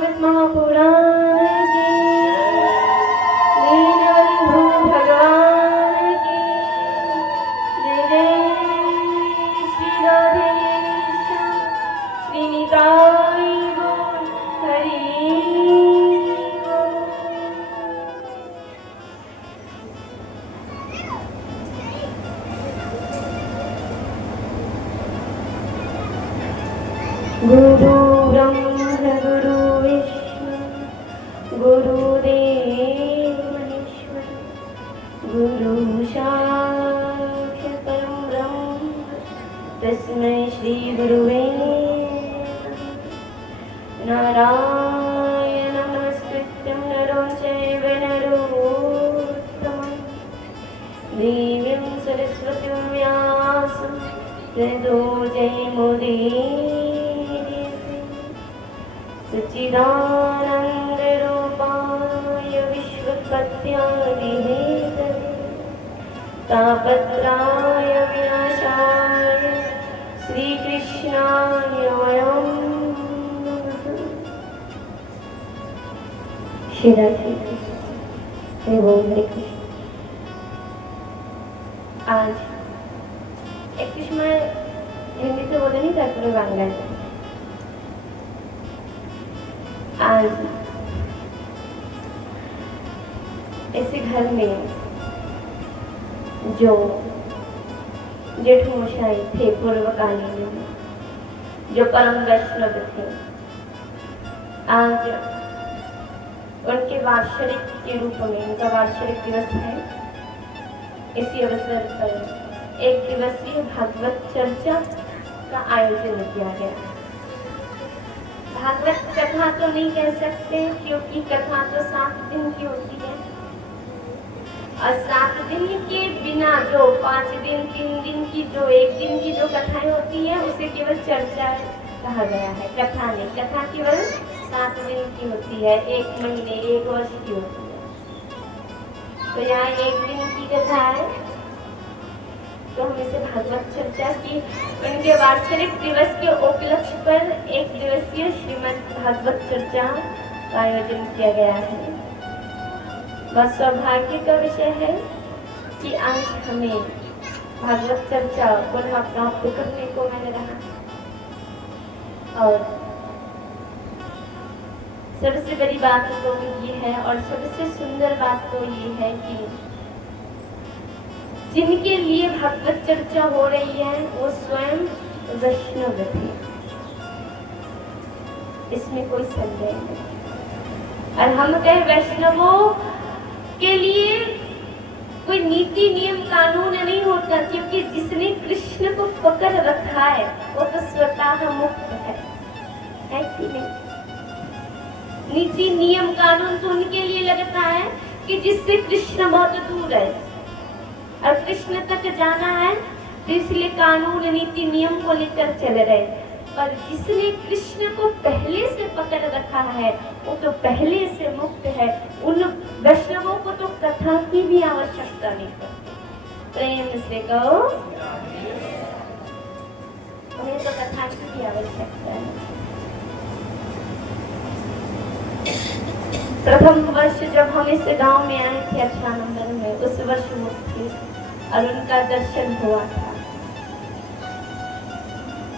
भागवत महापुराण की, दीनबंधु भगवान की जय। जय श्री राधे श्याम श्री निताई गौर हरि गुरु ब्रह्म गुरु विष्णु गुरुदेव महेश्वर गुरु साक्षात् परं ब्रह्म तस्मै श्री गुरुवे नमः। नारायणं नमस्कृत्यं नरं चैव नरोत्तमं देवीं सरस्वतीं व्यासं ततो जयमुदीरये। सच्चिदानन्दरूपाय विश्वोत्पत्त्यादिहेतवे तापत्राय विनाशाय श्रीकृष्णाय वयं नमः। श्री राधे कृष्ण। आज 31 में हिंदी से बोले नहीं करते लोग बांग्ला से। आज ऐसे घर में जो जेठमशाई थे पूर्वकालीन में, जो परम वैष्णव थे, आज उनके वार्षिक के रूप में, उनका वार्षिक दिवस है। इसी अवसर पर एक दिवसीय भागवत चर्चा का आयोजन किया गया। भागवत कथा तो नहीं कह सकते क्योंकि कथा तो 7 दिन की होती है और 7 दिन के बिना जो 5 दिन 3 दिन की जो 1 दिन की जो कथाएं होती हैं उसे केवल चर्चा कहा गया है। कथा नहीं, कथा केवल 7 दिन की होती है, 1 महीने 1 वर्ष की होती है। तो यहाँ 1 दिन की कथा है तो हम इसे भागवत चर्चा की उनके वार्षिक दिवस के उपलक्ष्य पर 1 दिवसीय श्रीमद् भागवत चर्चा का आयोजन किया गया है। बस सौभाग्य का विषय है कि आज हमें भागवत चर्चा पुनः प्राप्त करने को मिल रहा है। और सबसे बड़ी बात तो ये है और सबसे सुंदर बात तो ये है कि जिनके लिए भागवत चर्चा हो रही है वो स्वयं वैष्णव थे, इसमें कोई संदेह नहीं। और हम कहें वैष्णवों के लिए कोई नीति नियम कानून नहीं होता, क्योंकि जिसने कृष्ण को पकड़ रखा है वो तो स्वतः मुक्त है कि नहीं? नीति नियम कानून तो उनके लिए लगता है कि जिससे कृष्ण बहुत दूर है और कृष्ण तक जाना है, तो इसलिए कानून नीति नियम को लेकर चल रहे। पर जिसने कृष्ण को पहले से पकड़ रखा है वो तो पहले से मुक्त है। उन वैष्णवों को तो कथा की भी आवश्यकता नहीं पड़ती। प्रेम से कहो, उन्हें तो कथा की भी आवश्यकता है। प्रथम वर्ष जब हम इस गांव में आए थे 18 नंबर में, उस वर्ष मुक्त थे और उनका दर्शन हुआ था।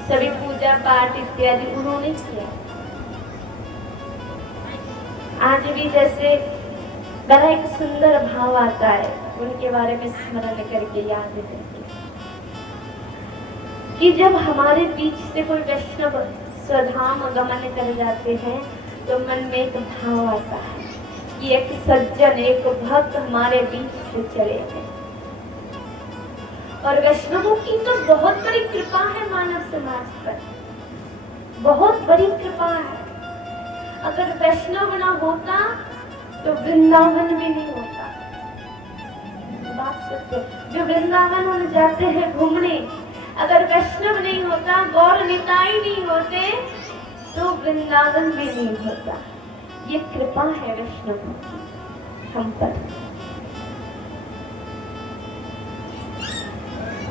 सभी पूजा पाठ इत्यादि उन्होंने किया। आज भी जैसे बड़ा एक सुंदर भाव आता है उनके बारे में स्मरण करके, याद करके, कि जब हमारे बीच से कोई वैष्णव स्वधाम गमन कर जाते हैं तो मन में एक भाव आता है कि एक सज्जन एक भक्त हमारे बीच से चले गए। और वैष्णवों की तो बहुत बड़ी कृपा है मानव समाज पर, बहुत बड़ी कृपा है। अगर वैष्णव ना होता तो वृंदावन भी नहीं होता। बात सत्य, जो वृंदावन हम जाते हैं घूमने, अगर वैष्णव नहीं होता, गौर निताई नहीं होते तो वृंदावन भी नहीं होता। ये कृपा है वैष्णवों की हम पर।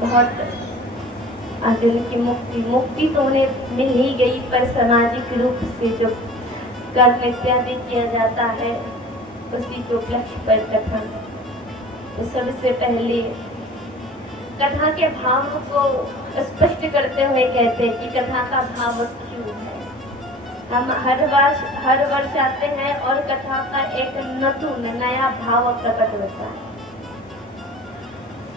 बहुत आज उनकी मुक्ति तो उन्हें मिल ही गई, पर सामाजिक रूप से जो कर्म इत्यादि किया जाता है, उसी के उपलक्ष्य पर कथा। तो सबसे पहले कथा के भाव को स्पष्ट करते हुए कहते हैं कि कथा का भाव क्यों है। हम हर वर्ष आते हैं और कथा का एक नतून नया भाव प्रकट होता है।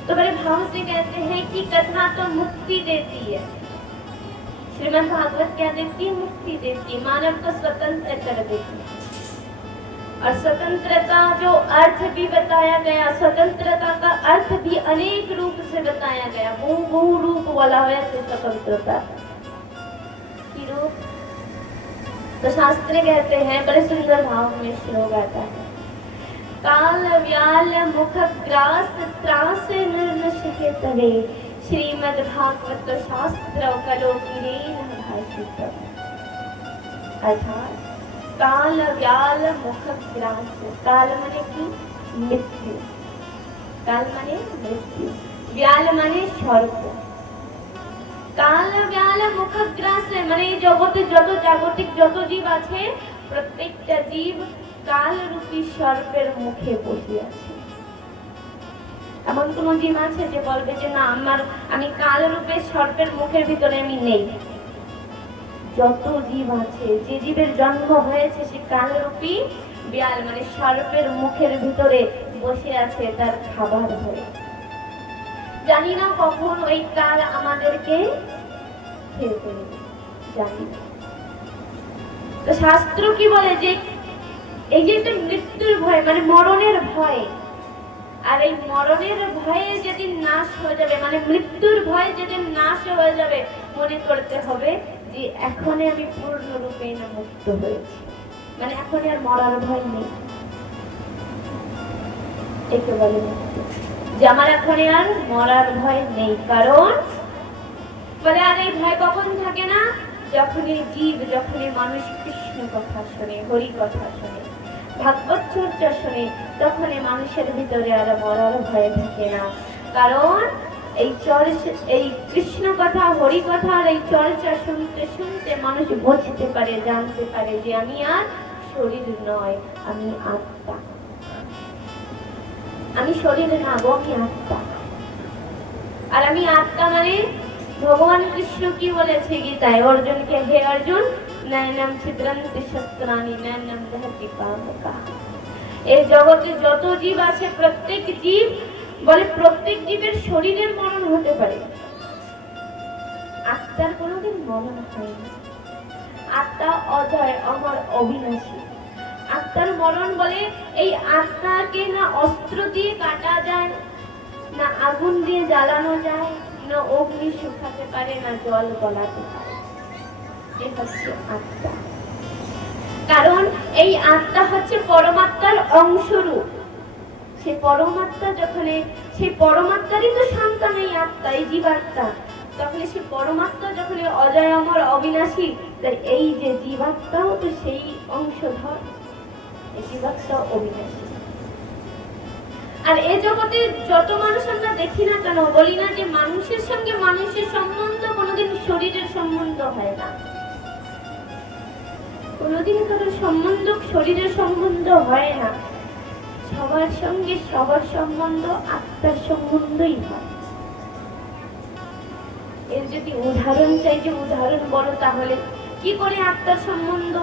तो बड़े भाव से कहते हैं कि कथा तो मुक्ति देती है। श्रीमद् भागवत क्या देती है? मुक्ति देती है, मानव को स्वतंत्र कर देती है। और स्वतंत्रता जो अर्थ भी बताया गया, स्वतंत्रता का अर्थ भी अनेक रूप से बताया गया। बहु रूप वाला है स्वतंत्रता की रूप। तो शास्त्र कहते हैं, बड़े सुंदर भाव में श्लोक आता है, काल व्याल मुख ग्रास त्रास निर्नशे तरे, श्रीमद् भागवत शास्त्र कलो गिरेन भाषित। अर्थात काल व्याल मुख ग्रास, काल माने की मृत्यु, काल माने मृत्यु, व्याल माने सर्प। काल व्याल मुख ग्रास মানে জগতে যত জাগতিক যত জীব আছে প্রত্যেকটা জীব কাল রূপী সর্পের মুখে বসে আছে। এমন কোন জীব আছে যে বলবে যে না আমি কাল রূপে সর্পের মুখের ভিতরে আমি নেই? যত জীব আছে, যে জীবের জন্ম হয়েছে সে কাল রূপী বিড়াল মানে সর্পের মুখের ভিতরে বসে আছে তার খাবার হয়ে। জানি না কখন ওই কাল আমাদেরকে খেয়ে ফেলবে, জানি না। তো শাস্ত্র কি বলে যে এই যে একটা মৃত্যুর ভয় মানে মরণের ভয়, আর এই মরণের ভয়ে যেদিন নাশ হয়ে যাবে মানে মৃত্যুর ভয় যেদিন নাশ হয়ে যাবে মনে করতে হবে যে এখন আমি পূর্ণরূপে মুক্ত হয়েছি, মানে এখন আর মরার ভয় নেই। একেবারে মুক্ত, যে আমার এখন আর মরার ভয় নেই। কারণ বলে আর এই ভয় কখন থাকে না? যখনই জীব, যখনই মানুষ কৃষ্ণ কথা শোনে, হরি কথা শোনে, ভাগবত চর্চা শোনে, তখনই মানুষের ভিতরে আর মরার ভয় থাকে না। কারণ এই কৃষ্ণ কথা, হরি কথা আর এই চর্চা শুনতে শুনতে মানুষ বুঝতে পারে, জানতে পারে যে আমি আর শরীর নয়, আমি আত্মা। আমি শরীর না, আমি আত্মা। আর আমি আত্মা মানে ভগবান কৃষ্ণ কি বলেছে গীতায় অর্জুনকে, হে অর্জুন নয়নম ছিদ্রন্তি শস্ত্রাণি নয়নম দহতি পাবকা। এই জগতে যত জীব আছে প্রত্যেক জীব বলে প্রত্যেক জীবের শরীরের মরণ হতে পারে, আত্মার কোনোদিন মরণ হয় না। আত্মা অজয়, অমর, অবিনাশী। আত্মার মরণ বলে এই আত্মাকে না অস্ত্র দিয়ে কাটা যায়, না আগুন দিয়ে জ্বালানো যায়, না অগ্নি শুকাতে পারে, না জল গলাতে পারে। এ হচ্ছে আত্মা। কারণ এই আত্মা হচ্ছে পরমাত্মার অংশরূপ। সে পরমাত্মা যখন, সেই পরমাত্মারই তো সন্তান এই আত্মা, এই জীবাত্মা। তখন সে পরমাত্মা যখন অজয়, অমর, অবিনাশী, তাই এই যে জীবাত্মাও তো সেই অংশধর, এই জীবাত্মা অবিনাশী। আর এই জগতে যত মানুষ আমরা দেখি না কেন, বলি না যে মানুষের সঙ্গে মানুষের সম্বন্ধ কোনোদিন শরীরের সম্বন্ধ হয় না, কোনোদিন কারোর সম্বন্ধ শরীরের সম্বন্ধ হয় না। সবার সঙ্গে সবার সম্বন্ধ আত্মার সম্বন্ধই হয়। এর যদি উদাহরণ চাই, যে উদাহরণ বলো, তাহলে কি করে আত্মার সম্বন্ধ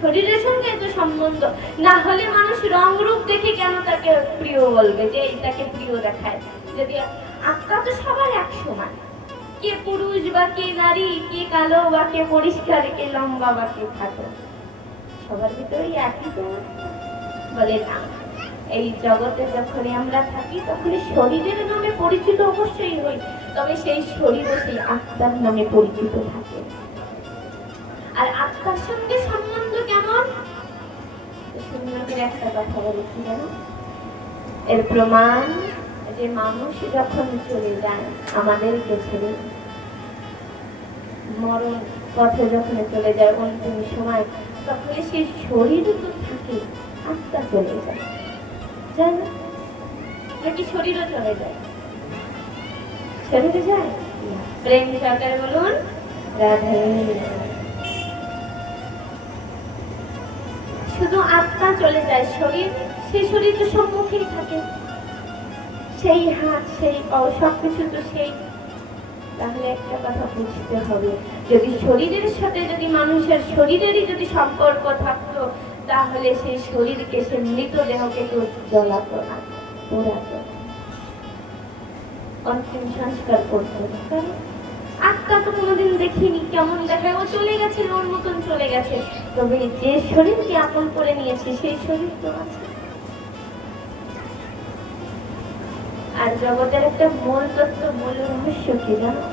শরীরের সঙ্গে এত সম্বন্ধ না হলে মানুষ রং রূপ দেখে কেন তাকে প্রিয় বলবে, যে এটাকে প্রিয় দেখায়? যদি আত্মা তো সবার এক সমান, কে পুরুষ বা কে নারী, কে কালো বা কে পরিষ্কার, কে লম্বা বা কে খাটো, সবার ভিতরেই একই তো। বলে না, এই জগতে যখন আমরা থাকি তখন শরীরের নামে পরিচিত অবশ্যই হই, তবে সেই শরীরও সেই আত্মার নামে পরিচিত থাকে। আর আত্মার সঙ্গে সম্বন্ধ কেমন? সুন্দর করে একটা কথা বলেছি জানো, এর প্রমাণ যে মানুষ যখন চলে যায় আমাদেরকে ছেড়ে, মরণ পথে যখন চলে যায় অন্তিম সময়, তখন সেই শরীর তো থাকে, আত্মা চলে যায়, যায় না? নাকি শরীরও চলে যায়? শরীরে যায়। প্রেম সহকারে বলুন রাধে। শুধু আত্মা চলে যায়, শরীর, সেই শরীর তো সম্মুখেই থাকে, সেই হাত সেই পাও সবকিছু তো সেই। তাহলে একটা কথা বুঝতে হবে, যদি শরীরের সাথে যদি মানুষের শরীরেরই যদি সম্পর্ক থাকতো, তাহলে সেই শরীরকে সে মৃতদেহকে তো জ্বলাতো না, পোড়াতো, অন্তিম সংস্কার করতো না। কারণ আত্মা তো কোনোদিন দেখিনি, কেমন দেখায়, ও চলে গেছে, ওর মতন চলে গেছে। তবে যে শরীরকে আপন করে নিয়েছে সেই শরীর তো আছে। আর জগতের একটা মূল তত্ত্ব, মূল রহস্য কি জানো?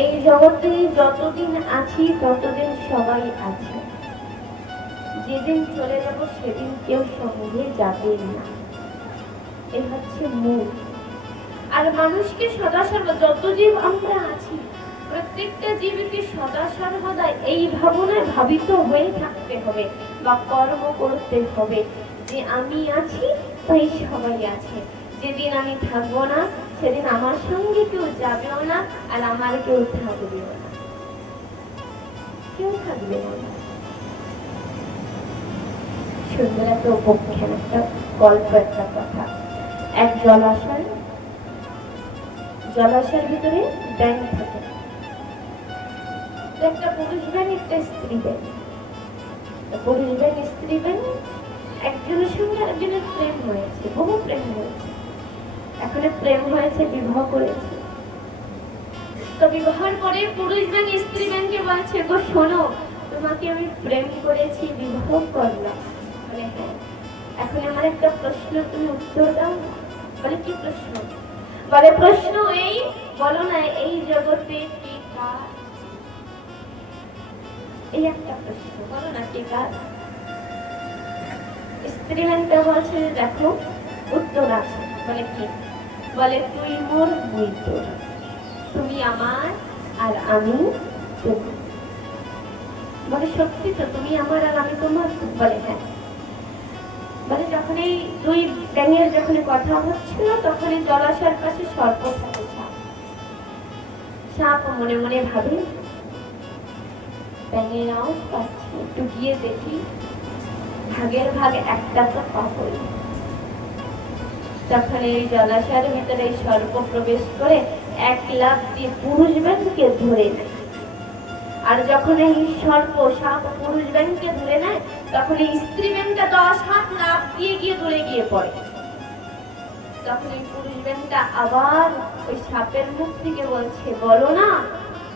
এই জগতে যতদিন আছি ততদিন সবাই আছে, যেদিন চলে যাব সেদিন কেউ সঙ্গে যাবে না, এই হচ্ছে মূল। আর মানুষকে সদা সর্বদা, যত জীব আমরা আছি, প্রত্যেকটা জীবকে সদা সর্বদা এই ভাবনায় ভাবিত হয়ে থাকতে হবে বা কর্ম করতে হবে যে আমি আছি তাই সবাই আছে। যেদিন আমি থাকবো না সেদিন আমার সঙ্গে কেউ যাবেও না, আর আমার কেউ থাকবেও না, কেউ থাকবে না। সুন্দর একটা উপখ্যান, একটা গল্প, একটা কথা। এক জলাশয়ের ভিতরে ব্যাঙ থাকে, একটা পুরুষ ব্যাঙ, একটা স্ত্রী ব্যাঙ। পুরুষ ব্যাঙ স্ত্রী ব্যাঙ একজনের সঙ্গে একজনের প্রেম হয়েছে, বহু প্রেম হয়েছে, এখন প্রেম হয়েছে, বিবাহ করেছে। তো বিবাহের পরে পুরুষ ব্যাঙ স্ত্রী ব্যাঙকে বলছে, গো শোনো, তোমাকে আমি প্রেম করেছি, বিবাহ করলাম। বলে হ্যাঁ, এখন আমার একটা প্রশ্ন, তুমি উত্তর দাও। বলে কি প্রশ্ন? বলে প্রশ্ন এই, বলো না এই জগতে কে কার? এই একটা প্রশ্ন, বলো না কে কার? স্ত্রী ব্যাঙটা বলছে, দেখো উত্তর আছে। বলে কি? বলে তুই মোর, মুই তোর, তুমি আমার আর আমি তোমার। বলে সত্যি তো, তুমি আমার আর আমি তোমার? বলে হ্যাঁ। বলে যখন এই দুই ব্যাঙের যখন কথা হচ্ছিল, তখন এই জলাশয়ের পাশে সর্প থাকে, সাপ মনে মনে ভাবে ব্যাঙের আওয়াজ পাচ্ছে, একটু গিয়ে দেখি, ভাগের ভাগ একটা তো পাবই। তখন এই জলাশয়ের ভিতরে এই সর্প প্রবেশ করে এক লাফ দিয়ে পুরুষ ব্যাঙকে ধরে নেয়। আর যখন এই সাপ পুরুষ ব্যাঙকে ধরে নেয়, তখন এই স্ত্রী ব্যাঙটা 10 হাত লাফ দিয়ে গিয়ে দূরে গিয়ে পড়ে। তখন এই পুরুষ ব্যাঙটা আবার ওই সাপের মুখ থেকে বলছে, বলো না,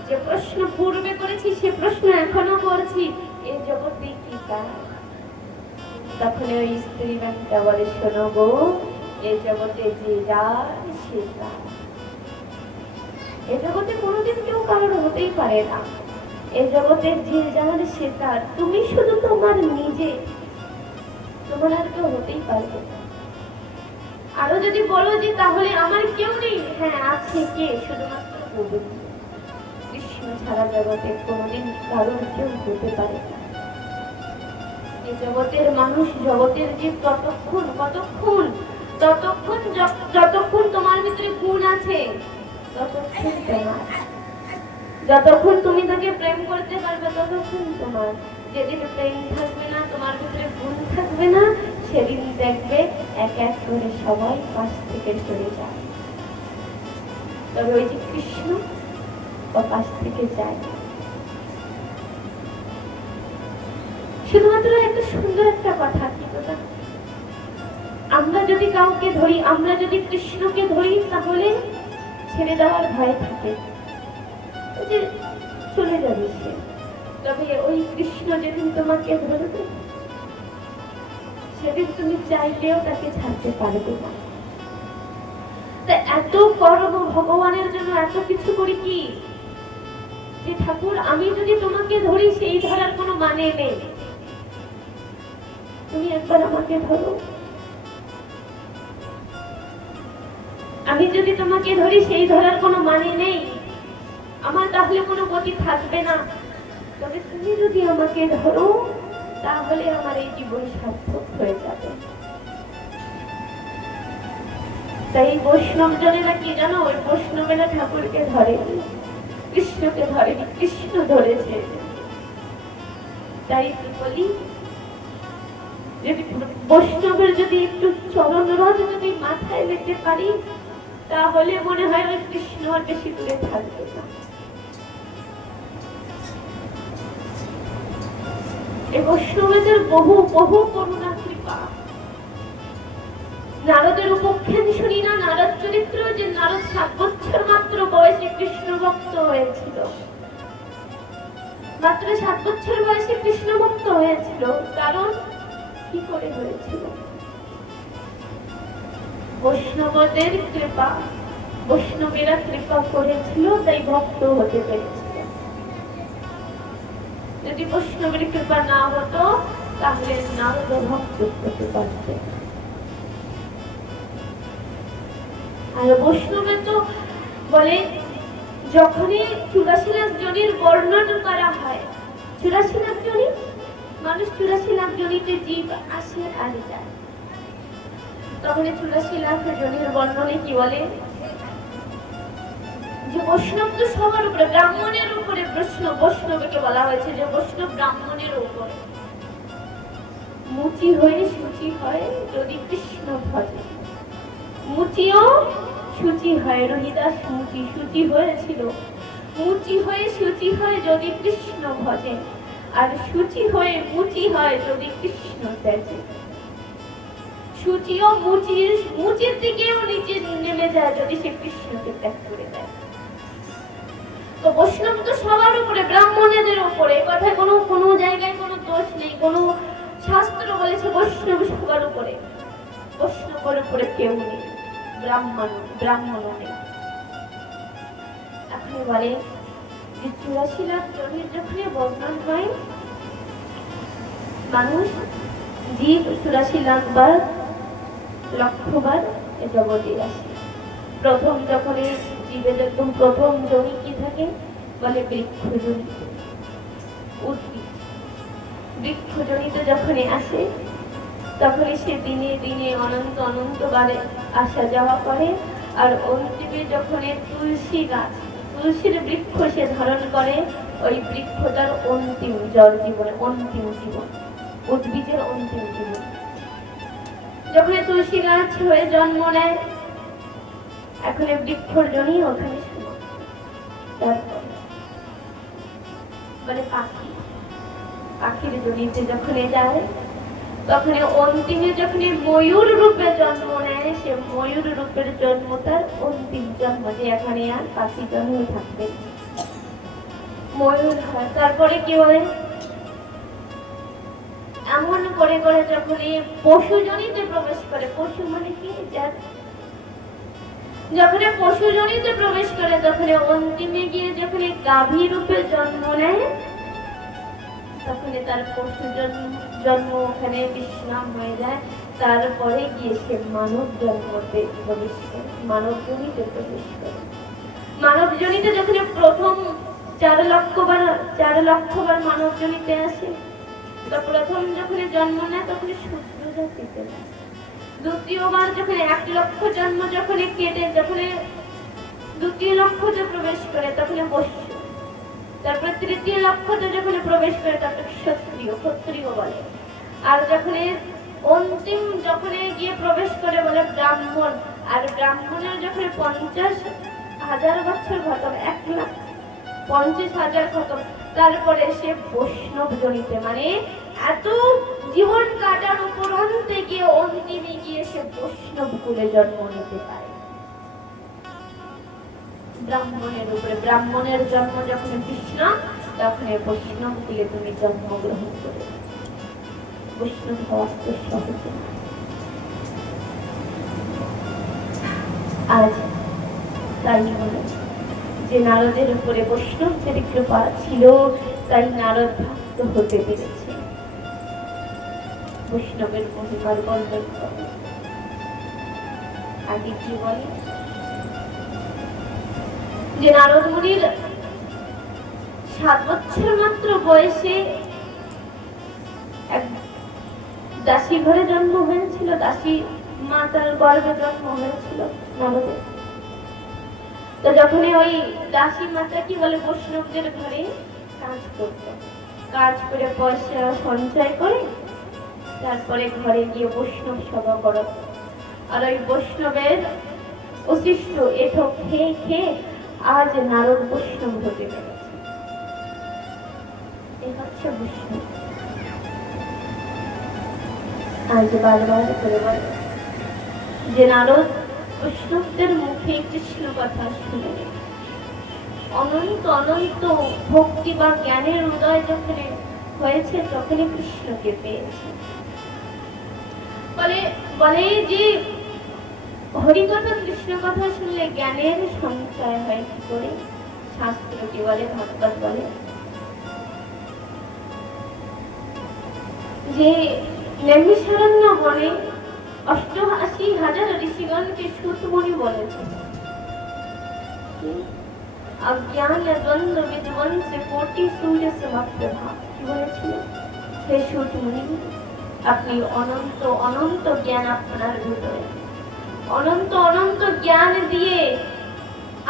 যে প্রশ্ন পূর্বে করেছি সে প্রশ্ন এখনো করছি, এই জগতে কি কার? তখন ওই স্ত্রী ব্যাঙটা বলে, শোনো গো, এই জগতে যে যার সে তার। এই জগতে কোনোদিন কেউ কারোর হতেই পারে না। এই জগতে যে যার সে তার, তুমি শুধু তোমার নিজে, তোমার আর কেউ হতেই পারবে না। আরো যদি বলো যে তাহলে আমার কেউ নেই, হ্যাঁ আছে, কে? শুধুমাত্র গোবিন্দ, কৃষ্ণ ছাড়া জগতে কোনোদিন কারোর কেউ হতে পারে না। এই জগতের মানুষ, জগতের জীব যতক্ষণ তোমার ভিতরে গুণ আছে ততক্ষণ তোমার, যতক্ষণ তুমি তাকে প্রেম করতে পারবে ততক্ষণ তোমার। যেদিন প্রেম থাকবে না, তোমার ভিতরে গুণ থাকবে না, সেদিন দেখবে এক এক করে সবাই পাশ থেকে সরে যায়। তবে ওই যে কৃষ্ণ ও পাশ থেকে যায়। শুধুমাত্র একটা সুন্দর একটা কথা, কি কথা? আমরা যদি কাউকে ধরি, আমরা যদি কৃষ্ণকে ধরি, তাহলে ছেড়ে দেওয়ার ভয় থাকে, যে চলে যাবে সে। তবে ওই কৃষ্ণ যেদিন তোমাকে ধরবে, সেদিন তুমি চাইলেও তাকে ছাড়তে পারবে না। এত কর্ম ভগবানের জন্য এত কিছু করি কি, যে ঠাকুর আমি যদি তোমাকে ধরি সেই ধরার কোনো মানে নেই, তুমি একবার আমাকে ধরো। আমি যদি তোমাকে ধরি সেই ধরার কোনো মানে নেই, আমার তাহলে কোনো গতি থাকবে না। তবে তুমি যদি আমাকে ধরো, তাহলে আমার এই জীবন সার্থক হয়ে যাবে। তাই বৈষ্ণব জনেরা কি জানো, ওই বৈষ্ণবেরা ঠাকুরকে ধরেনি, কৃষ্ণকে ধরেনি, কৃষ্ণ ধরেছে। তাই বলি যদি বৈষ্ণবের যদি একটু চরণ রজ যদি মাথায় নিতে পারি, তাহলে মনে হয় ওই কৃষ্ণ আর বেশি দূরে থাকবে না। এই বৈষ্ণবদের বহু বহু করুণা কৃপা। নারদের উপখ্যান শুনি না, নারদ চরিত্র, যে নারদ 7 বছর মাত্র বয়সে কৃষ্ণ ভক্ত হয়েছিল। মাত্র 7 বছর বয়সে কৃষ্ণ ভক্ত হয়েছিল। কারণ কি করে হয়েছিল? বৈষ্ণবদের কৃপা, বৈষ্ণবেরা কৃপা করেছিল, তাই ভক্ত হতে পেরেছিল। যদি বৈষ্ণবের কৃপা না হতো তাহলে নারদ ভক্ত হতে পারত। আর বৈষ্ণবে তো বলে, যখনই 84 লাখ জনির বর্ণনা করা হয়, 84 লাখ জনি মানুষ, 84 লাখ জনিতে জীব আসে আর যায়, তখন 84 লাখ জনির বর্ণনে কি বলে? যে বৈষ্ণব তো সবার উপরে, ব্রাহ্মণের উপরে বৈষ্ণবকে বলা হয়েছে যে বৈষ্ণব ব্রাহ্মণের উপরে। মুচি হয়ে শুচি হয় যদি কৃষ্ণ ভজে। মুচিও শুচি হয়, রহিদাস মুচি শুচি হয়েছিল। মুচি হয়ে শুচি হয় যদি কৃষ্ণ ভজে, আর শুচি হয়ে মুচি হয় যদি কৃষ্ণ ত্যাজে। শুচিও মুচির দিকেও নিচে নেমে যায় যদি সে কৃষ্ণকে ত্যাগ করে দেয়। তো বৈষ্ণব তো সবার উপরে, ব্রাহ্মণেদের উপরে, কথায় কোনো জায়গায় কোনো দোষ নেই। কোনো শাস্ত্র বলেছে বৈষ্ণব সবার উপরে, বৈষ্ণবের উপরে কেউ নেই, ব্রাহ্মণ নেই। এখন বলে যে 84 লাখ জনের যখন বর্ণন হয়, মানুষ জীব 84 লাখ বার, লক্ষবার এ জগতে আসে। প্রথম যখন জীবের একদম প্রথম জমি কি থাকে বলে বৃক্ষজনি, উদ্ভিদ। বৃক্ষজনিতে যখন আসে তখন সে দিনে দিনে অনন্ত বারে আসা যাওয়া করে। আর অন্তিমে যখন তুলসী গাছ, তুলসীর বৃক্ষ সে ধারণ করে, ওই বৃক্ষটার অন্তিম জীবনে, অন্তিম জীবন, উদ্ভিদের অন্তিম জীবন। যখন তুলসী গাছ হয়ে জন্ম নেয়, এখন বৃক্ষর জনি ওখানে শুনো। তারপর মানে পাখির জনিতে যখন যায়, তখন অন্তিমে যখন ময়ূর রূপে জন্ম নেয়, সে ময়ূর রূপের জন্ম তার অন্তিম জন্ম, যে এখানে আর পাখি জন্ম থাকবে, ময়ূর হয়। তারপরে কি হয়, এমন করে করে যখন পশু জনিতে প্রবেশ করে, পশু মানে কি, যখন পশু জনিতে প্রবেশ করে, তখন অন্তিমে গিয়ে যখন গাভী রূপে জন্ম নেয়, তখন তার পশু জন্ম ওখানে বিশ্রাম হয়ে যায়। তারপরে গিয়ে সে মানব জন্মতে প্রবেশ করে, মানব জনিতে প্রবেশ করে। মানব জনিতে যখন প্রথম 4 লক্ষবার মানব জনিতে আসে, তো প্রথম যখন জন্ম নেয় তখন শূদ্র জাতিতে নেয়। দ্বিতীয়বার যখন 1 লক্ষ জন্ম যখন কেটে, যখন 2য় লক্ষতে প্রবেশ করে তখন বৈশ্য। তারপর 3য় লক্ষতে যখন প্রবেশ করে তারপর ক্ষত্রিয় বলে। আর যখন অন্তিম যখন গিয়ে প্রবেশ করে বলে ব্রাহ্মণ। আর ব্রাহ্মণের যখন 50,000 বছর খতম, 1,50,000 খতম, তারপরে সে বৈষ্ণব জনিতে, মানে এত জীবন কাটার উপর অন্তে গিয়ে অন্তিমে গিয়ে সে বৈষ্ণব কুলে জন্ম নিতে পারে। ব্রাহ্মণের উপরে, ব্রাহ্মণের জন্ম যখন কৃষ্ণ, তখন বৈষ্ণব কুলে তুমি জন্মগ্রহণ করে। বৈষ্ণব হওয়া তো সহজ। আজ তাই হলো যে নারদের উপরে বৈষ্ণবদের কৃপা ছিল, তাই নারদ ভক্ত হতে পেরেছে। বৈষ্ণবের মহিমার বর্ণন করে। আগে কি বলে যে নারদ মুনির 7 বছর মাত্র বয়সে এক দাসী ঘরে জন্ম হয়েছিল, দাসী মাতার গর্ভে জন্ম হয়েছিল নারদের। তো যখন ওই দাসী মাতা কি বলে বৈষ্ণবদের ঘরে কাজ করত, কাজ করে পয়সা সঞ্চয় করে তারপরে ঘরে গিয়ে বৈষ্ণব সভা করো, আর ওই বৈষ্ণবের অশিষ্ট এঠো খেয়ে খেয়ে আজ নারদ বৈষ্ণব হতে পেরেছে। এই হচ্ছে বৈষ্ণব। আজ বারবার করে বলে যে নারদ বৈষ্ণবদের মুখে কৃষ্ণ কথা শুনে অনন্ত অনন্ত ভক্তি বা জ্ঞানের উদয় যখন হয়েছে তখনই কৃষ্ণকে পেয়েছে। বলে যে হরিকথা কৃষ্ণ কথা শুনলে জ্ঞানের সঞ্চয় হয় কি করে? শাস্ত্র কি বলে, ভাগবত বলে যে নৈমিষারণ্য বনে 88,000 ঋষিগণকে সুত মুনি বলেছে, অজ্ঞান দ্বন্দ্ব বিধ্বংস কোটি সূর্য সমপ্রভা। কি বলেছিল? হে সুত মুনি, আপনি অনন্ত অনন্ত জ্ঞান আপনার ভিতরে, অনন্ত অনন্ত জ্ঞান দিয়ে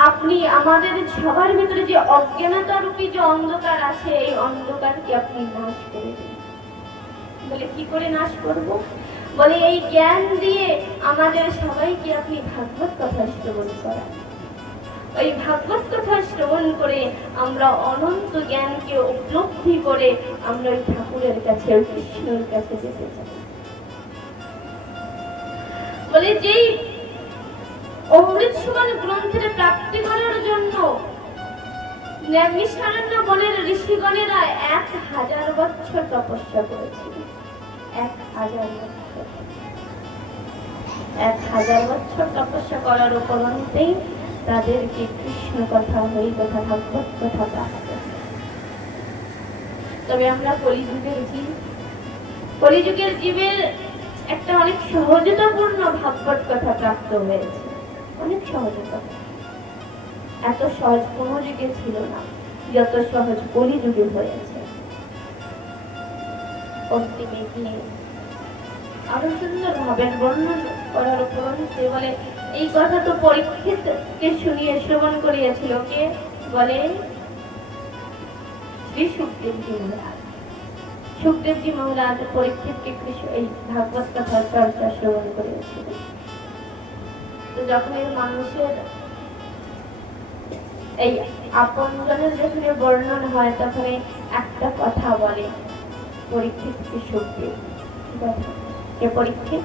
আপনি আমাদের সবার ভিতরে যে অজ্ঞানতা রূপী যে অন্ধকার আছে এই অন্ধকারকে আপনি নাশ করে দিন। বলে কি করে নাশ করব? বলে এই জ্ঞান দিয়ে আমাদের সবাইকে আপনি ভাগবত কথা শ্রবণ করান। ওই ভাগবত কথা শ্রবণ করে আমরা অনন্ত জ্ঞানকে উপলব্ধি করে আমরা ওই ঠাকুরের কাছে, ওই কৃষ্ণের কাছে যেতে চাই। বলে যেই অমৃত সমান গ্রন্থের প্রাপ্তি করার জন্য নৈমিষারণ্য বনের ঋষিগণেরা 1000 বছর তপস্যা করেছিল। 1000 বছর, 1000 বছর তপস্যা করার উপরন্তেই তাদেরকে কৃষ্ণ কথা, হরি কথা, ভাগবত কথা প্রাপ্ত। তবে আমরা কলিযুগের জীব, কলিযুগের জীবের একটা অনেক সহজতাপূর্ণ ভাগবত কথা প্রাপ্ত হয়েছে, অনেক সহজতা। এত সহজ কোন যুগে ছিল না যত সহজ কলিযুগে হয়েছে। অন্তিমে গিয়ে আরো সুন্দর ভাবে বর্ণন করার উপরন্তে বলে এই কথা তো পরীক্ষিতকে শুনিয়ে শ্রবণ করিয়েছিল কে? বলে শ্রী সুখদেবজি মহারাজ। সুখদেবজি মহারাজ পরীক্ষিতকে এই ভাগবত কথার চর্চা শ্রবণ করিয়েছিল। তো যখন এই মানুষের এই আপনজনের যেখানে বর্ণন হয় তখন একটা কথা বলে পরীক্ষিতকে সুখদেব, কে পরীক্ষিত,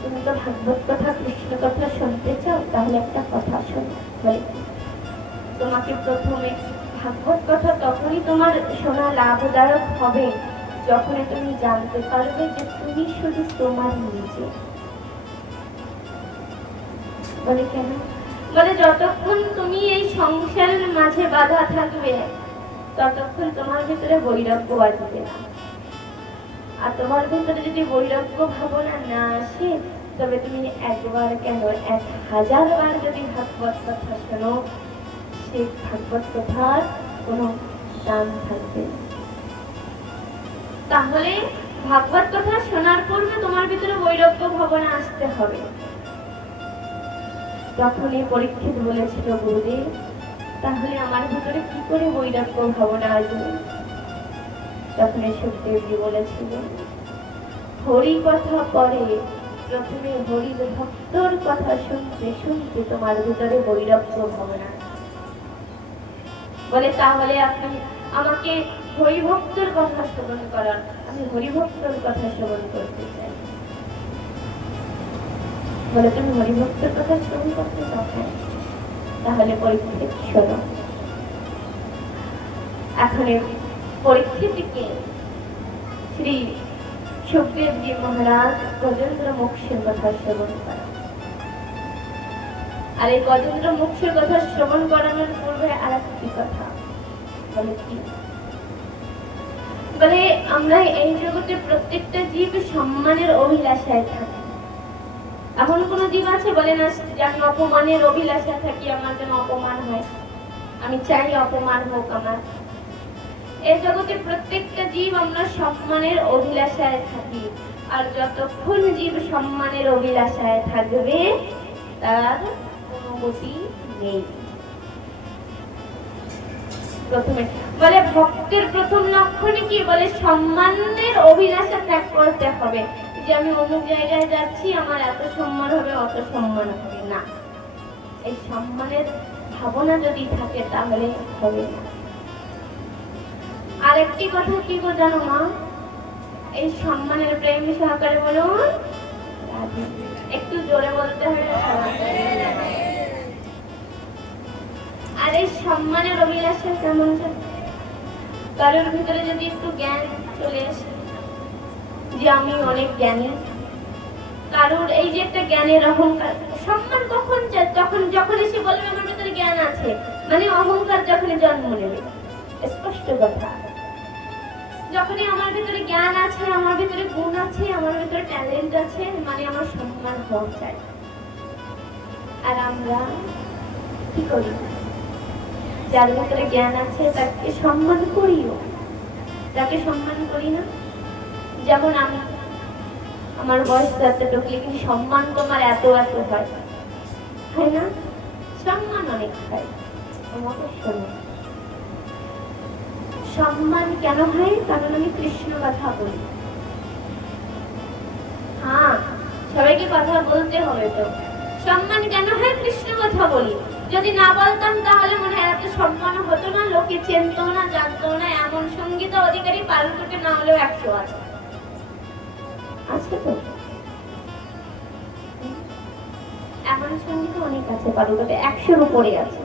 তুমি তো ভাগবত কথা কৃষ্ণ কথা শুনতে চাও, তাহলে একটা কথা শোনো। বলে তোমাকে প্রথমে ভাগবত কথা তখনই তোমার শোনা লাভদায়ক হবে যখন তুমি জানতে পারবে যে তুমি শুধু তোমার নিজে। বলে কেন? বলে যতক্ষণ তুমি এই সংসারের মাঝে বাধা থাকবে ততক্ষণ তোমার ভিতরে বৈরাগ্য আসবে না। আর তোমার ভিতরে যদি বৈরাগ্য ভাবনা না আসে তবে তুমি একবার কেন 1000 বার যদি ভাগবত কথা শোনো, সেই ভাগবত কথার কোনো দাম থাকবে। তাহলে ভাগবত কথা শোনার পূর্বে তোমার ভিতরে বৈরাগ্য ভাবনা আসতে হবে। তখন এই পরীক্ষিত বলেছিল গুরুদেব, তাহলে আমার ভিতরে কি করে বৈরাগ্য ভাবনা আসবে? তখন সুখদেবজি বলেছিলেন হরি কথা পরে, প্রথমে হরি ভক্তর কথা শুনতে শুনতে তোমার ভিতরে বৈরাগ্য ভাবনা। বলে তাহলে আপনি আমাকে হরিভক্তর কথা শ্রবণ করান, আমি হরিভক্তর কথা শ্রবণ করতে চাই। বলে তুমি হরিভক্তর কথা শ্রবণ করতে চাও? তাহলে পরীক্ষিত শোনো। এখন পরীক্ষিতকে শ্রী সুখদেবজি মহারাজ গজেন্দ্র মোক্ষের কথা শ্রবণ করেন। আর এই গজেন্দ্র মোক্ষের কথা শ্রবণ করানোর পূর্বে আর একটি কথা বলে কি? বলে আমরা এই জগতে প্রত্যেকটা জীব সম্মানের অভিলাষায় থাকি। এমন কোন জীব আছে বলে না যে আমি অপমানের অভিলাষায় থাকি, আমার যেন অপমান হয়, আমি চাই অপমান হোক আমার। এই জগতে প্রত্যেকটা জীব আমরা সম্মানের অভিলাষায় থাকি, আর যতক্ষণ জীব সম্মানের অভিলাষায় থাকবে তার কোনো গতি নেই। প্রথমে বলে ভক্তের প্রথম লক্ষণই কি, বলে সম্মানের অভিলাষা ত্যাগ করতে হবে। যে আমি অমুক জায়গায় যাচ্ছি, আমার এত সম্মান হবে, অত সম্মান হবে না। এই সম্মানের ভাবনা যদি থাকে তাহলে হবে না। আরেকটি কথা কি গো জানো মা, এই সম্মানের প্রেম সহকারে বলুন, একটু জোরে বলতে হবে। আর এই সম্মানের অভিলাষা কেমন যায়, কারোর ভিতরে যদি একটু জ্ঞান চলে আসে যে আমি অনেক জ্ঞানী, কারোর এই যে একটা জ্ঞানের অহংকার, সম্মান কখন যায়, যখন এসে বলবে আমার ভিতরে জ্ঞান আছে, মানে অহংকার যখনই জন্ম নেবে। স্পষ্ট কথা, যখনই আমার ভিতরে জ্ঞান আছে, আমার ভিতরে গুণ আছে, আমার ভিতরে ট্যালেন্ট আছে, মানে আমার সম্মান হওয়া চাই। আর আমরা কি করি, যার ভিতরে জ্ঞান আছে তাকে সম্মান করিও, তাকে সম্মান করি না। যেমন আমি, আমার বয়স এতটুকু, কিন্তু সম্মান তোমার এত এত হয়, হয় না? সম্মান অনেক হয়। আমাকে শোনো, সম্মান কেন হয়? কারণ আমি কৃষ্ণ কথা বলি। হ্যাঁ, সবাইকে কথা বলতে হবে তো। সম্মান কেন হয়? কৃষ্ণ কথা বলি। যদি না বলতাম তাহলে মনে হয় এত সম্মান হতো না, লোকে চেনতো না, জানতো না। এমন সঙ্গীত অধিকারী পালকুটে না হলেও 100 আছে, আছে তো। এমন সঙ্গীত অনেক আছে পালকুটে, 100-র উপরে আছে।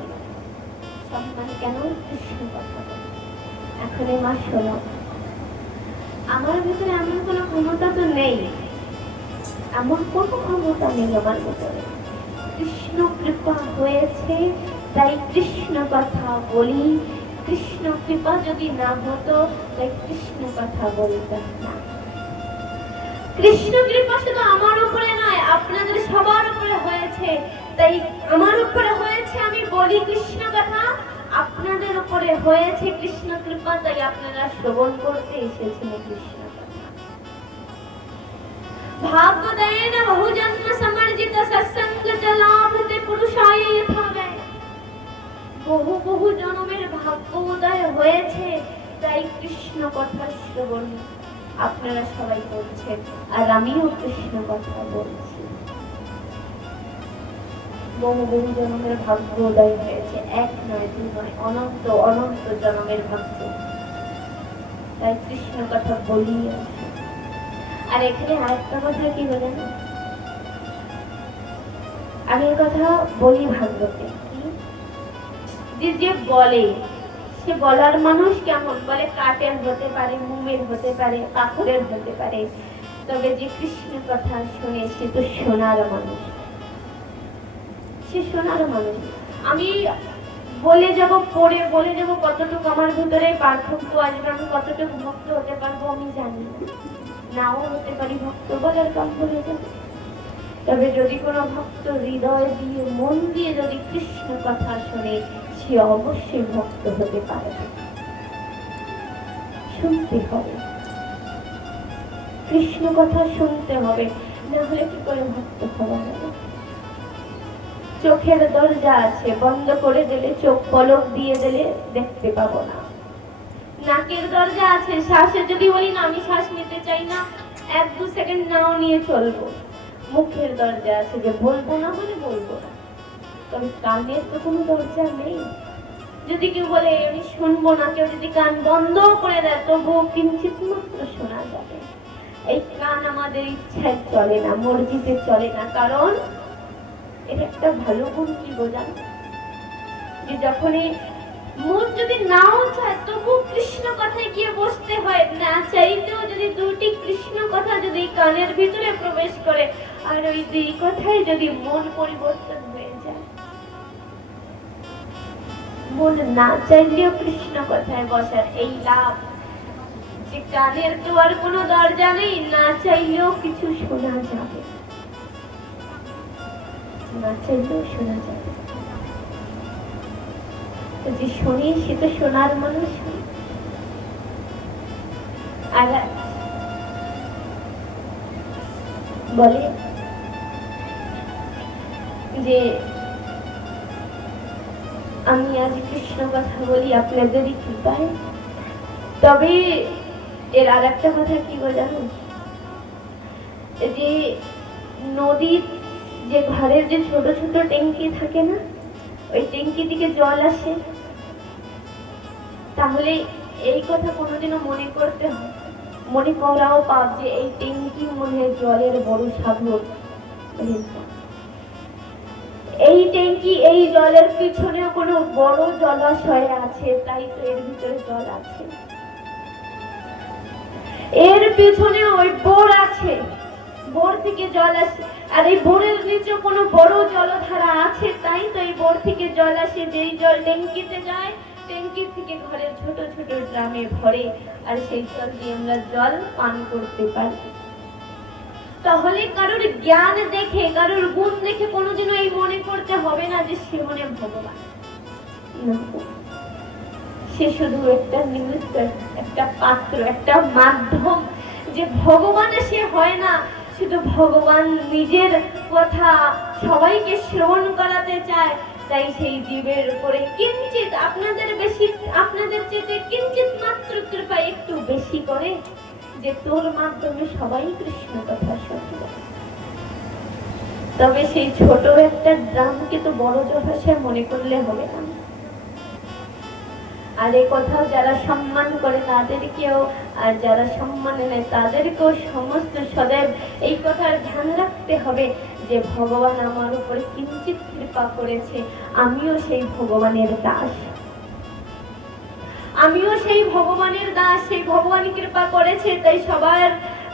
সম্মান কেন? কৃষ্ণ কথা বলি। এখন মা শোনো, আমার ভিতরে এমন কোনো ক্ষমতা তো নেই, এমন কোনো ক্ষমতা নেই আমার ভিতরে। কৃষ্ণ কৃপা হয়েছে তাই কৃষ্ণ কথা বলি। কৃষ্ণ কৃপা যদি না হতো তাই কৃষ্ণ কথা বলতাম না। কৃষ্ণ কৃপা শুধু আমার উপরে নয়, আপনাদের সবার উপরে হয়েছে। তাই আমার উপরে হয়েছে, আমি বলি কৃষ্ণ কথা। আপনাদের উপরে হয়েছে কৃষ্ণ কৃপা, তাই আপনারা শ্রবণ করতে এসেছেন কৃষ্ণ কথা। ভাগ্য দেয় না বহুজন্ম সমর্জিত সৎসঙ্গ লাভতে পুরুষায় যথাবে। বহু বহু জন্মের ভাগ্য উদয় হয়েছে, তাই কৃষ্ণ কথা শ্রবণ আপনারা সবাই করছেন, আর আমিও কৃষ্ণ কথা বলছি। বহু বহু জন্মের ভাগ্য উদয় হয়েছে, 1 নয় 2 নয়, অনন্ত অনন্ত জন্মের ভাগ্য, তাই কৃষ্ণ কথা বলি। আর এখানে আরেকটা কথা কি বলেন, আমি এই কথা বলি ভাগবতে, যে বলে সে বলার মানুষ কেমন, বলে কাঠের হতে পারে, মোমের হতে পারে, পাথরের হতে পারে, তবে যে কৃষ্ণ কথা শুনে সে তো সোনার মানুষ, সে সোনার মানুষ। আমি বলে যাব, পড়ে বলে যাব কতটুকু আমার ভিতরে পার্থক্য আসবে, আমি কতটুকু ভক্ত হতে পারবো আমি জানি না, নাও হতে পারি ভক্ত, বলার কাম বলে যাবে। তবে যদি কোনো ভক্ত হৃদয় দিয়ে মন দিয়ে যদি কৃষ্ণ কথা শুনে, সে অবশ্যই ভক্ত হতে পারবে। শুনতে হবে, কৃষ্ণ কথা শুনতে হবে, না হলে কি করে ভক্ত হওয়া যাবে? চোখের দরজা আছে, বন্ধ করে দিলে, চোখ পলক দিয়ে দিলে দেখতে পাবো না। নাকের দরজা আছে, শ্বাসে যদি বলি না আমি শ্বাস নিতে চাই না, 1-2 সেকেন্ড নাও নিয়ে চলবো। মুখের দরজা আছে, যে বলবো না মানে বলবো না। তবে কানের তো কোনো দরজা নেই। যদি কেউ বলে আমি শুনবো না, কেউ যদি কান বন্ধ করে দেয়, তবুও কিঞ্চিত মাত্র শোনা যাবে। এই কান আমাদের ইচ্ছায় চলে না, মর্জিতে চলে না। কারণ এর একটা ভালো গুণ কি বোঝান, যে যখনই মন যদি নাও চায় তবু কৃষ্ণ কথায় গিয়ে বসতে হয়, না চাইতেও যদি 2টি কৃষ্ণ কথা যদি কানের ভিতরে প্রবেশ করে, আর ওই 2 কথায় যদি মন পরিবর্তন হয়ে যায়, মন না চাইলেও কৃষ্ণ কথায় বসার এই লাভ, যে কানের তো আর কোনো দরজা নেই, না চাইলেও কিছু শোনা যাবে, না চাইলেও শোনা যাবে। যে শুনি সে তো শোনার মানুষ। আর বলে যে আমি আজ কৃষ্ণ কথা বলি আপনাদেরই কৃপায়, তবে এর আর একটা কথা কি গো জানো, যে নদীর যে ঘরের যে ছোট ছোট ট্যাঙ্কি থাকে না, ওই ট্যাঙ্কি থেকে জল আসে, তাহলে এই কথা কোনোদিনও মনে করাও পাপ যে এই ট্যাঙ্কি মনে হয় জলের বড় সাগর। এই ট্যাঙ্কি, এই জলের পিছনেও কোনো বড় জলাশয় আছে, তাই তো এর ভিতরে জল আছে। এর পিছনে ওই বোর আছে, বোর থেকে জল আসে, আর এই বোরের নিচে কোনো বড় জলধারা আছে, তাই তো এই বোর থেকে জল আসে, যেই জল ট্যাঙ্কিতে যায়, ট্যাঙ্কি থেকে ঘরের ছোট ছোট ড্রামে ভরে, আর সেই জল দিয়ে আমরা জল পান করতে পারি। তাহলে কারোর জ্ঞান দেখে, কারোর গুণ দেখে কোনোদিনও এই মনে করতে হবে না যে সে মনে ভগবান। সে শুধু একটা নিমিত্ত, একটা পাত্র, একটা মাধ্যম। যে ভগবান সে হয় না, শুধু ভগবান নিজের কথা সবাইকে শ্রবণ করাতে চায়, তাই সেই জীবের উপরে কিঞ্চিত আপনাদের চেয়ে কিঞ্চিত মাত্র কৃপা একটু বেশি করে, যে তোর মাধ্যমে সবাই কৃষ্ণ কথা শুনবে। তবে সেই ছোট একটা গ্রামকে তো বড় জলাশয় মনে করলে হবে না। আর এই কথাও যারা সম্মান করে তাদেরকেও, আর যারা সম্মান নেয় তাদেরকেও সমস্ত সদৈব এই কথার ধ্যান রাখতে হবে যে ভগবান আমার উপরে কিঞ্চিত কৃপা করেছে, আমিও সেই ভগবানের দাস, আমিও সেই ভগবানের দাস, সেই ভগবান কৃপা করেছে, তাই সবার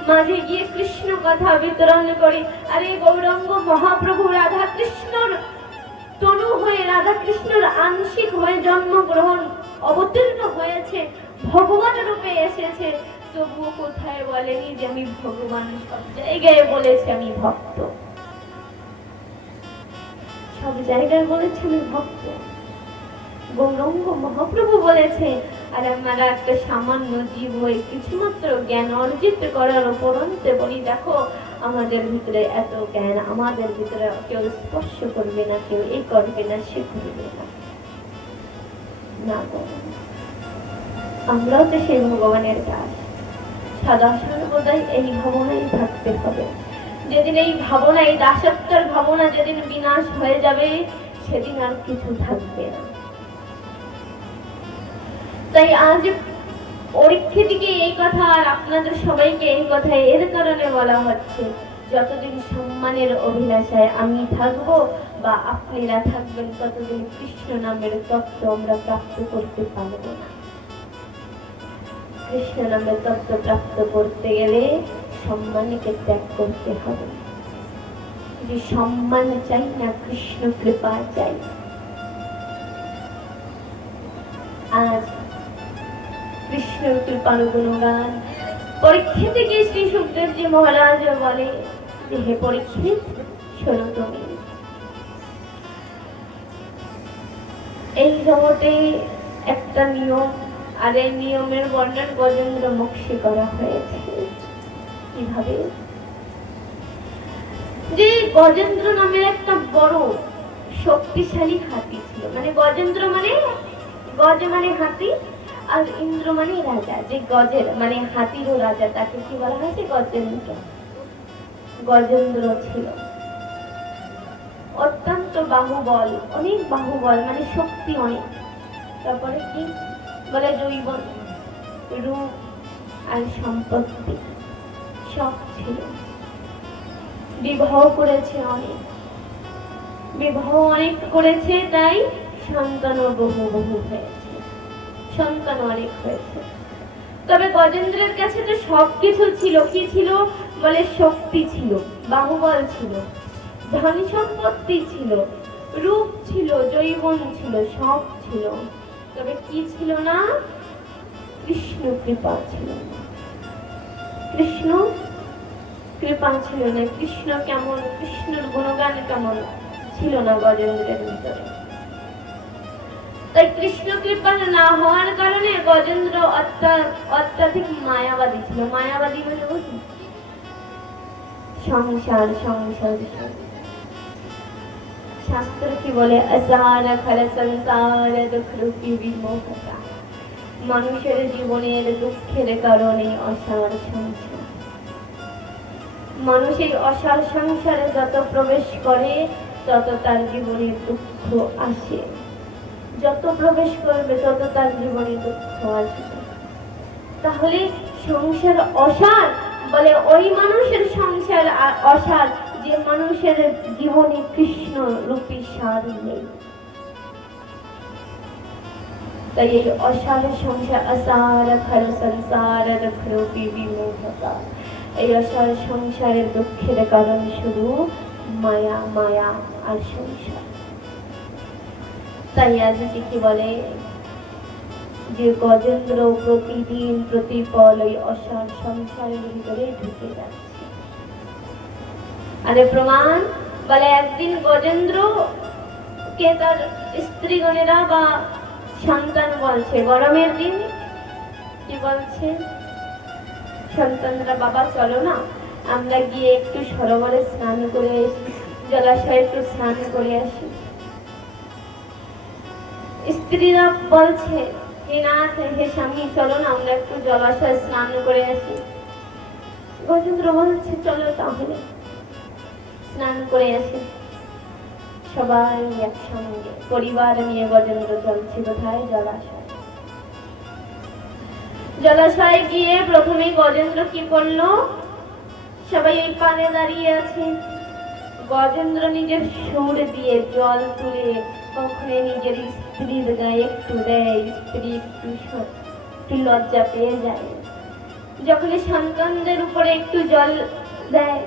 মাঝে গিয়ে কৃষ্ণ কথা বিতরণ করি। আর এই গৌরাঙ্গ মহাপ্রভু রাধা কৃষ্ণর তনু হয়ে, রাধা কৃষ্ণর আংশিক হয়ে জন্মগ্রহণ অবতীর্ণ হয়েছে, ভগবান রূপে এসেছে, তবুও কোথায় বলেনি যে আমি ভগবান, সব জায়গায় বলেছে আমি ভক্ত, সব জায়গায় বলেছে আমি ভক্ত। গৌরাঙ্গ মহাপ্রভু বলেছে, আর আমরা একটা সামান্য জীব হয়ে কিছুমাত্র জ্ঞান অর্জিত করার উপরন্তে বলি, দেখো আমাদের ভিতরে এত জ্ঞান, আমাদের ভিতরে কেউ স্পর্শ করবে না, কেউ এই করবে না, সে করবে না। আমরাও তো সেই ভগবানের দাস, সদা সর্বদাই এই ভাবনাই থাকতে হবে। যেদিন এই ভাবনা, এই দাসত্বের ভাবনা যেদিন বিনাশ হয়ে যাবে, সেদিন আর কিছু থাকবে না। তাই আজ পরীক্ষিতকে এই কথা, আর আপনাদের সবাইকে এই কথা এর কারণে বলা হচ্ছে, যতদিন সম্মানের অভিলাষায় আমি থাকবো বা আপনারা থাকবেন, ততদিন কৃষ্ণ নামের তত্ত্ব আমরা প্রাপ্ত করতে পারবো না। কৃষ্ণ নামের তত্ত্ব প্রাপ্ত করতে গেলে সম্মানকে ত্যাগ করতে হবে। যে সম্মান চাই না, কৃষ্ণ কৃপা চাই। আজ কৃষ্ণ কৃপার গুণগান পরীক্ষিত গিয়ে শ্রী সুখদেবজি মহারাজ বলে যে হে পরীক্ষিত, শোনো তুমি, এই জগতে একটা নিয়ম, আর এই নিয়মের বর্ণন গজেন্দ্র মোক্ষে করা হয়েছে। কিভাবে? যে গজেন্দ্র নামের একটা বড় শক্তিশালী হাতি ছিল, মানে গজেন্দ্র মানে গজ মানে হাতি, আর ইন্দ্র মানে রাজা। যে গজের মানে হাতিরও রাজা, তাকে কি বলা হয়েছে? গজেন্দ্র। গজেন্দ্র ছিল অত্যন্ত বাহুবল, অনেক বাহুবল, মানে শক্তি অনেক। তারপরে কি বলে? যৌবন, রূপ আর সম্পত্তি সব ছিল। বিবাহ করেছে অনেক, বিবাহ অনেক করেছে, তাই সন্তানও বহু বহু হয়েছে, সন্তান অনেক হয়েছে। তবে গজেন্দ্রের কাছে তো সবকিছু ছিল। কি ছিল বলে? শক্তি ছিল, বাহুবল ছিল, ধন সম্পত্তি ছিল, রূপ ছিল, যৌবন ছিল, সব ছিল। তবে কি ছিল না? কৃষ্ণ কৃপা ছিল না। কৃষ্ণ কৃপা ছিল না। কৃষ্ণ কেমন, কৃষ্ণের গুণগান কেমন ছিল না গজেন্দ্রের ভিতরে। তাই কৃষ্ণ কৃপা না হওয়ার কারণে গজেন্দ্র অত্যাধিক মায়াবাদী ছিল। মায়াবাদী মানে বুঝি? সংসার সংসার। শাস্ত্র কি বলে? असार खल संसार दुख रूपी विमोहता। মানুষের জীবনের দুঃখের কারণে অসার সংসার। মানুষ এই অসার সংসারে যত প্রবেশ করে তত তার জীবনে দুঃখ আসে, যত প্রবেশ করবে তত তার জীবনে দুঃখ আসবে। তাহলে সংসার অসার, বলে ওই মানুষের সংসার অসার যে মানুষের জীবনে কৃষ্ণ রূপী সার নেই। তাই এই অসার সংসার, অসার খর সংসার রূপী বিমোহতা, এই অসার সংসারের দুঃখের কারণ শুধু মায়া, মায়া আর সংসার। তাই আজকে কি বলে যে গজেন্দ্র প্রতিদিন প্রতিপল ওই অসার সংসারের ভিতরে ঢুকে যাচ্ছে। আরে প্রমাণ, বলে একদিন গজেন্দ্র কে তার স্ত্রীগণেরা বা সন্তান বলছে, গরমের দিন কি বলছে সন্তানরা, বাবা চলো না আমরা গিয়ে একটু সরোবরে স্নান করে আসি, জলাশয়ে একটু স্নান করে আসি। স্ত্রীরা বলছে, হে নাথ, হে স্বামী, চলো না আমরা একটু জলাশয়ে স্নান করে আসি। গজেন্দ্র বলছে চলো তাহলে স্নান করে আসি। সবাই একসঙ্গে পরিবার নিয়ে গজেন্দ্র চলছে কোথায়? জলাশয়। জলাশয়ে গিয়ে প্রথমে গজেন্দ্র কি করলো, সবাই এই পানে দাঁড়িয়ে আছে। গজেন্দ্র নিজের সুর দিয়ে জল তুলে কখনো নিজের স্ত্রীর গায়ে একটু দেয়, স্ত্রী একটু লজ্জা পেয়ে যায়। যখন সন্তানদের উপরে একটু জল দেয়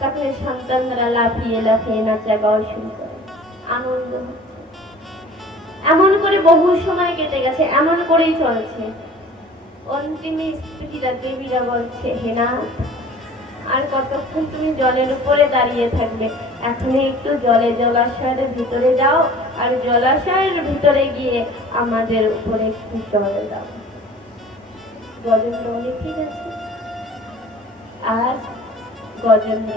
তখন সন্তানরা লাফিয়ে লাফিয়ে নাচা গাওয়া শুরু করে, আনন্দ হচ্ছে। এমন করে বহু সময় কেটে গেছে, এমন করেই চলছে। অন্তিমে স্ত্রীরা, দেবীরা বলছে, হে নাথ, আর কতক্ষণ তুমি জলের উপরে দাঁড়িয়ে থাকবে? এখন একটু জলাশয়ের ভিতরে যাও, আর জলাশয়ের ভিতরে গিয়ে আমাদের উপরে একটু জল দাও। গজেন্দ্র বলে ঠিক আছে। আর গজেন্দ্র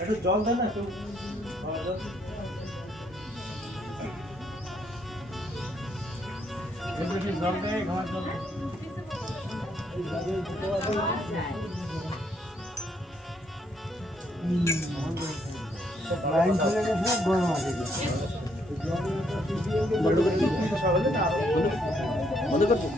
একটু জল দেন না, একটু জল দেয়, খাওয়ার জল লাইন চলে গেছে, গরম আছে মনে করবো